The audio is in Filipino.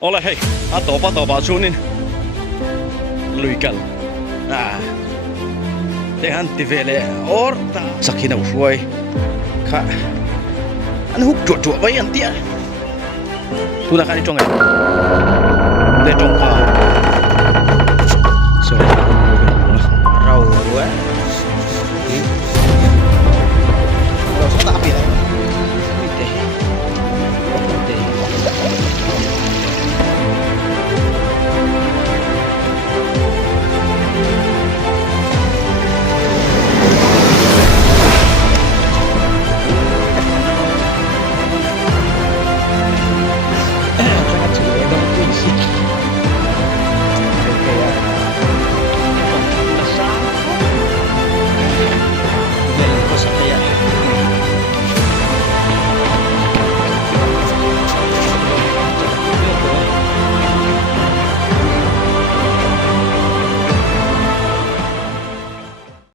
Ole hei, topa suunin. Luikal. Tehan tivele or ta sakina uswai. Ka. An huk dua bayan tia. Tuna kan itong Le tong ka.